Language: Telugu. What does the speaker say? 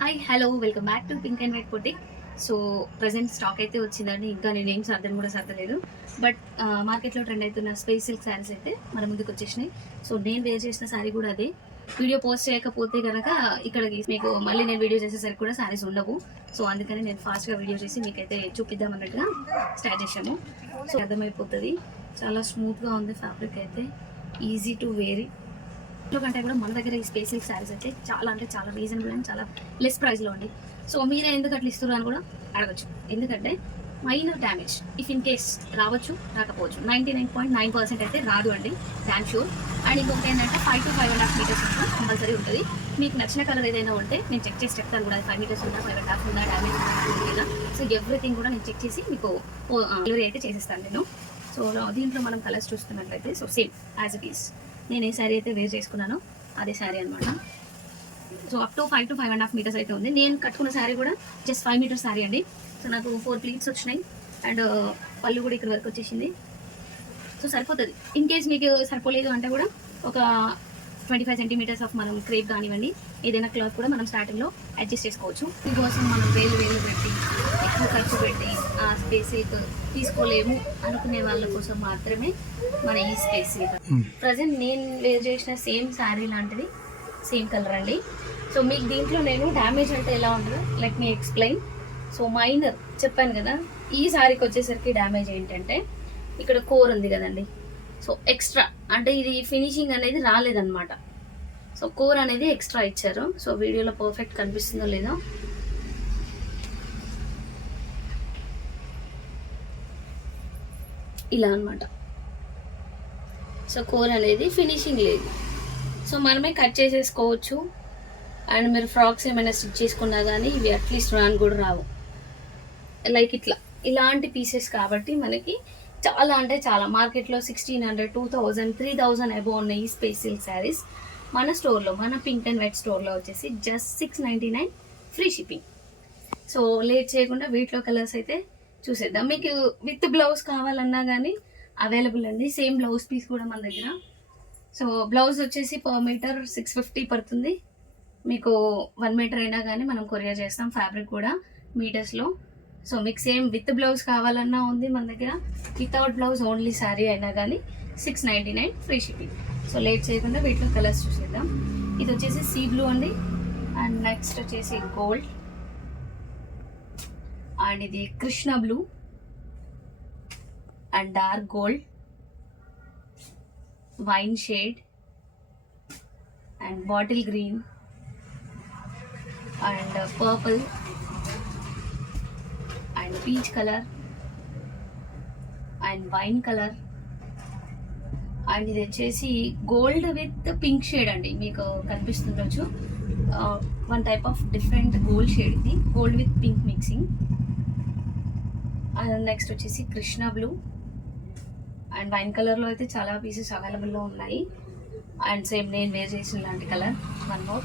Hi hello welcome back to pink and white boutique so present stock అయితే వచ్చిందండి. ఇంకా నేను ఏం సర్దని కూడా సర్దలేదు. బట్ మార్కెట్లో ట్రెండ్ అవుతున్న స్పేస్ సిల్క్ శారీస్ అయితే మన ముందుకు వచ్చేసినాయి. సో నేను వేర్ చేసిన శారీ కూడా అదే. వీడియో పోస్ట్ చేయకపోతే కనుక ఇక్కడ మీకు మళ్ళీ నేను వీడియో చేసేసరికి కూడా శారీస్ ఉండవు. సో అందుకని నేను ఫాస్ట్గా వీడియో చేసి మీకైతే చూపిద్దాం అన్నట్టుగా స్టార్ట్ చేసాము సో అర్థమైపోతుంది. చాలా స్మూత్గా ఉంది ఫ్యాబ్రిక్ అయితే. ఈజీ టు వేరీ ఇంట్లో కంటే కూడా మన దగ్గర ఈ స్పేస్ శారీస్ అయితే చాలా అంటే చాలా రీజనబుల్ అండ్ చాలా లెస్ ప్రైస్లో ఉంది సో మీరే ఎందుకు అట్లా ఇస్తున్నారు అని కూడా అడగచ్చు. ఎందుకంటే minor damage if in case రావచ్చు రాకపోవచ్చు. Ninety nine point nine percent అయితే రాదు అండి డ్యామ్ షూర్ అండ్ ఇంకొకటి ఏంటంటే five to five and half metres ఉందా కంపల్సరీ ఉంటుంది. మీకు నచ్చిన కలర్ ఏదైనా ఉంటే నేను చెక్ చేసి చెప్తాను కూడా. ఫైవ్ మీటర్స్ ఉందా ఫైవ్ అండ్ హాఫ్ ఉందా డ్యామేజ్ ఉందా సో ఎవ్రీథింగ్ కూడా నేను చెక్ చేసి మీకు uh, డెలివరీ అయితే చేసేస్తాను నేను. సో దీంట్లో మనం కలర్స్ చూస్తున్నట్లయితే so same as it is నేను ఏ శారీ అయితే వేర్ చేసుకున్నానో. అదే శారీ అనమాట so up to five to five and half metres అయితే ఉంది. నేను కట్టుకున్న శారీ కూడా జస్ట్ ఫైవ్ మీటర్స్ శారీ అండి. సో నాకు ఫోర్ ప్లీట్స్ వచ్చినాయి. అండ్ uh, పళ్ళు కూడా ఇక్కడ వరకు వచ్చేసింది. సో సరిపోతుంది. ఇన్ కేస్ మీకు సరిపోలేదు అంటే కూడా ఒక ట్వంటీ ఫైవ్ సెంటీమీటర్స్ ఆఫ్ మనం క్రేప్ కానివ్వండి ఏదైనా క్లాత్ కూడా మనం స్టార్టింగ్లో అడ్జస్ట్ చేసుకోవచ్చు. దీనికోసం మనం వేలు వేలు పెట్టి ఎక్కువ ఖర్చు పెట్టి ఆ స్పేస్ తీసుకోలేము అనుకునే వాళ్ళ కోసం మాత్రమే మన ఈ స్పేస్ ప్రజెంట్ నేను వేర్ చేసిన సేమ్ శారీ లాంటిది సేమ్ కలర్ అండి. సో మీకు దీంట్లో నేను డ్యామేజ్ అంటే ఎలా ఉంటుందో let me explain so minor చెప్పాను కదా ఈ శారీకి వచ్చేసరికి డ్యామేజ్ ఏంటంటే ఇక్కడ కోర్ ఉంది కదండి. సో ఎక్స్ట్రా అంటే ఇది ఫినిషింగ్ అనేది రాలేదన్నమాట. సో కోర్ అనేది ఎక్స్ట్రా ఇచ్చారు. సో వీడియోలో పర్ఫెక్ట్ కనిపిస్తుందో లేదో ఇలా అన్నమాట. సో కోర్ అనేది ఫినిషింగ్ లేదు. సో మనమే కట్ చేసేసుకోవచ్చు. అండ్ మీరు ఫ్రాక్స్ ఏమైనా స్టిచ్ చేసుకున్నా కానీ ఇవి అట్లీస్ట్ రాన్ కూడా రావు. లైక్ ఇట్లా ఇలాంటి పీసెస్ కాబట్టి మనకి చాలా అంటే చాలా. మార్కెట్లో sixteen hundred two thousand three thousand above ఉన్నాయి ఈ స్పేస్ సిల్క్ శారీస్. మన స్టోర్లో మన పింక్ అండ్ వైట్ స్టోర్లో వచ్చేసి just six ninety nine free shipping. So late చేయకుండా వీటిలో కలర్స్ అయితే చూసేద్దాం. మీకు విత్ బ్లౌజ్ కావాలన్నా కానీ అవైలబుల్ అండి. సేమ్ బ్లౌజ్ పీస్ కూడా మన దగ్గర. సో బ్లౌజ్ వచ్చేసి పర్ మీటర్ సిక్స్ ఫిఫ్టీ పడుతుంది. మీకు వన్ మీటర్ అయినా కానీ మనం కొరియర్ చేస్తాం ఫ్యాబ్రిక్ కూడా మీటర్స్లో సో మీకు సేమ్ విత్ బ్లౌజ్ కావాలన్నా ఉంది మన దగ్గర. వితౌట్ బ్లౌజ్ ఓన్లీ శారీ అయినా కానీ six ninety nine free shipping. So late చేయకుండా వీటిలో కలర్స్ చూసేద్దాం. ఇది వచ్చేసి సీ బ్లూ అండి. అండ్ నెక్స్ట్ వచ్చేసి గోల్డ్. అండ్ ఇది Krishna blue and dark gold wine shade and bottle green and purple and peach colour and wine colour. And ఇది వచ్చేసి గోల్డ్ విత్ పింక్ షేడ్ అండి మీకు కనిపిస్తుండొచ్చు one type of different gold shade ఇది. Gold with pink mixing and next వచ్చేసి కృష్ణ బ్లూ అండ్ వైన్ కలర్లో అయితే చాలా పీసెస్ అవైలబుల్లో ఉన్నాయి. అండ్ సేమ్ నేను వేర్ చేసిన లాంటి కలర్ వన్ మోర్